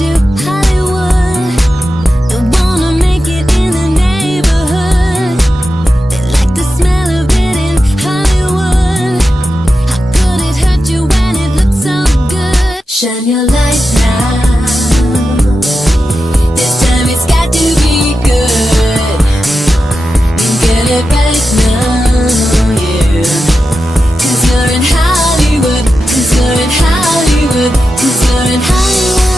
to Hollywood. They wanna make it in the neighborhood. They like the smell of it in Hollywood. How could it hurt you when it looks so good? Shine your light now. This time it's got to be good. You get it right now, yeah. 'Cause you're in Hollywood. 'Cause you're in Hollywood. 'Cause you're in Hollywood.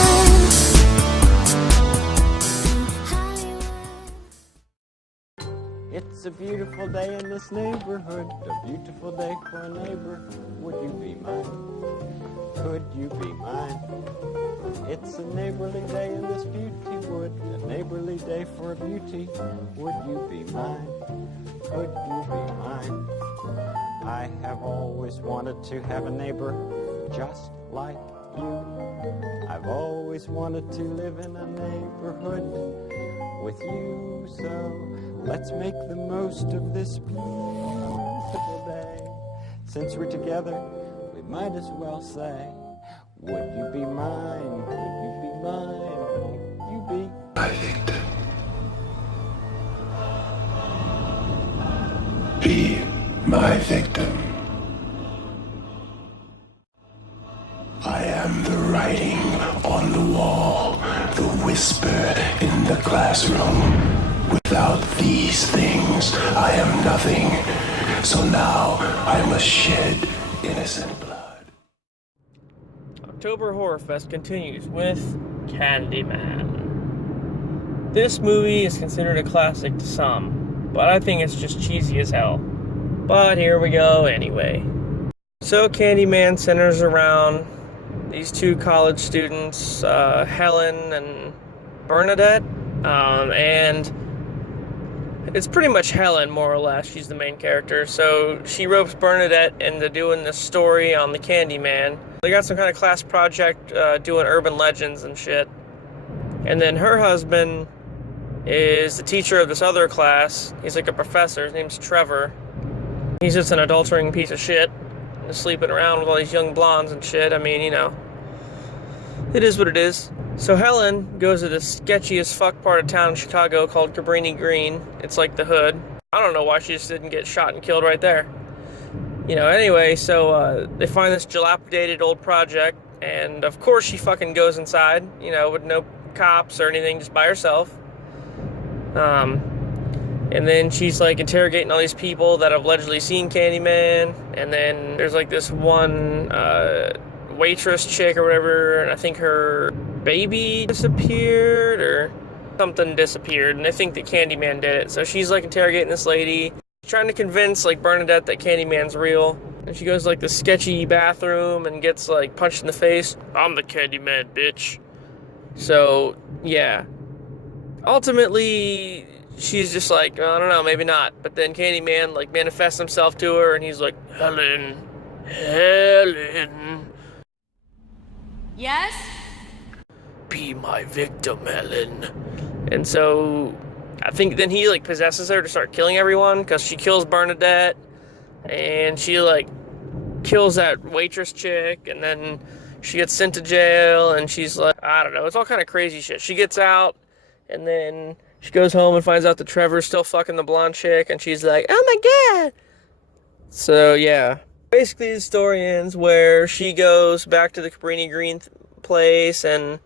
It's a beautiful day in this neighborhood, a beautiful day for a neighbor. Would you be mine? Could you be mine? It's a neighborly day in this beauty wood, a neighborly day for a beauty. Would you be mine? Could you be mine? I have always wanted to have a neighbor just like you. I've always wanted to live in a neighborhood with you, so let's make the most of this beautiful day. Since we're together, we might as well say, would you be mine? Could you be mine? Won't you be my victim? Be my victim. I am the writing on the wall, the whisper in the classroom. Without these things, I am nothing. So now I must shed innocent blood. October Horror Fest continues with Candyman. This movie is considered a classic to some, but I think it's just cheesy as hell. But here we go anyway. So Candyman centers around these two college students, Helen and Bernadette, and it's pretty much Helen, more or less. She's the main character. So she ropes Bernadette into doing this story on the Candyman. They got some kind of class project doing urban legends and shit. And then her husband is the teacher of this other class. He's like a professor. His name's Trevor. He's just an adulterating piece of shit. Just sleeping around with all these young blondes and shit. I mean, you know, it is what it is. So Helen goes to this sketchy as fuck part of town in Chicago called Cabrini Green. It's like the hood. I don't know why she just didn't get shot and killed right there. You know, anyway, so they find this dilapidated old project, and of course she fucking goes inside, you know, with no cops or anything, just by herself. And then she's like interrogating all these people that have allegedly seen Candyman, and then there's like this one waitress chick or whatever, and I think her baby disappeared or something disappeared, and I think that Candyman did it. So she's like interrogating this lady, trying to convince like Bernadette that Candyman's real. And she goes to like this sketchy bathroom and gets like punched in the face. I'm the Candyman, bitch. So yeah, ultimately she's just like, I don't know, maybe not. But then Candyman like manifests himself to her, and he's like, Helen. Yes? Be my victim, Helen. And so I think then he like possesses her to start killing everyone, because she kills Bernadette, and she like kills that waitress chick, and then she gets sent to jail, and she's like, I don't know, it's all kind of crazy shit. She gets out, and then she goes home and finds out that Trevor's still fucking the blonde chick, and she's like, oh my god. So yeah, basically the story ends where she goes back to the Cabrini Green place and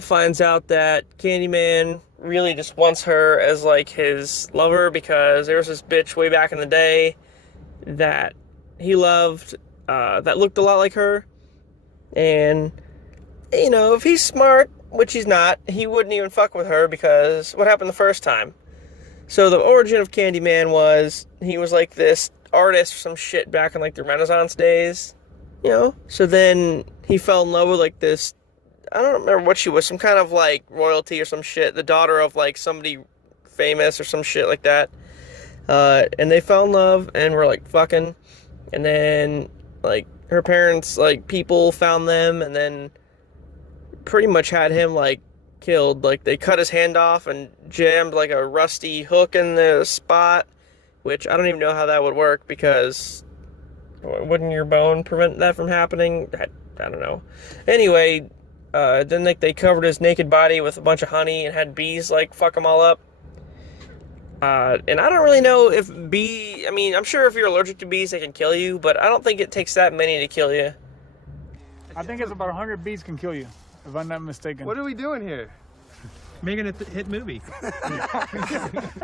finds out that Candyman really just wants her as like his lover, because there was this bitch way back in the day that he loved that looked a lot like her. And you know, if he's smart, which he's not, he wouldn't even fuck with her, because what happened the first time? So the origin of Candyman was he was like this artist or some shit back in like the Renaissance days, you know. So then he fell in love with like this, I don't remember what she was, some kind of like royalty or some shit, the daughter of like somebody famous or some shit like that. And they fell in love and were like fucking, and then like her parents, like people found them, and then pretty much had him like killed. Like they cut his hand off and jammed like a rusty hook in the spot, which I don't even know how that would work, because wouldn't your bone prevent that from happening? I don't know. Anyway, Then like they covered his naked body with a bunch of honey and had bees like fuck him all up. And I don't really know if I mean, I'm sure if you're allergic to bees, they can kill you, but I don't think it takes that many to kill you. I think it's about 100 bees can kill you, if I'm not mistaken. What are we doing here? Making a hit movie.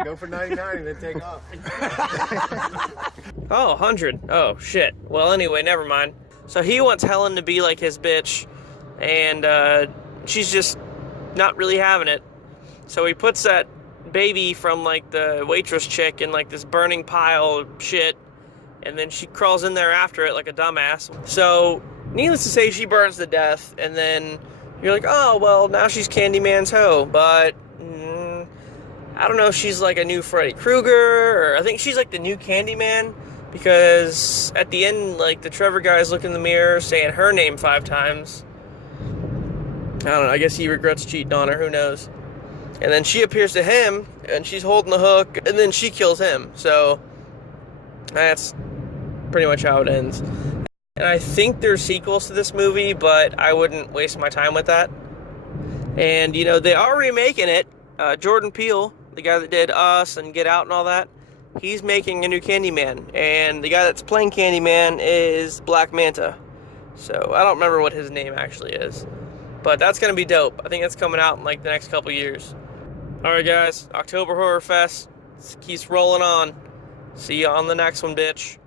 Go for 99 and then take off. Oh, 100. Oh, shit. Well, anyway, never mind. So he wants Helen to be like his bitch, and she's just not really having it. So he puts that baby from like the waitress chick in like this burning pile of shit, and then she crawls in there after it like a dumbass. So needless to say, she burns to death, and then you're like, oh well, now she's Candyman's hoe. But I don't know if she's like a new Freddy Krueger, or I think she's like the new Candyman, because at the end, like the Trevor guy's looking in the mirror saying her name 5 times. I don't know, I guess he regrets cheating on her, who knows. And then she appears to him, and she's holding the hook, and then she kills him. So that's pretty much how it ends. And I think there's sequels to this movie, but I wouldn't waste my time with that. And, you know, they are remaking it. Jordan Peele, the guy that did Us and Get Out and all that, he's making a new Candyman. And the guy that's playing Candyman is Black Manta. So I don't remember what his name actually is. But that's going to be dope. I think that's coming out in like the next couple years. Alright guys, October Horror Fest keeps rolling on. See you on the next one, bitch.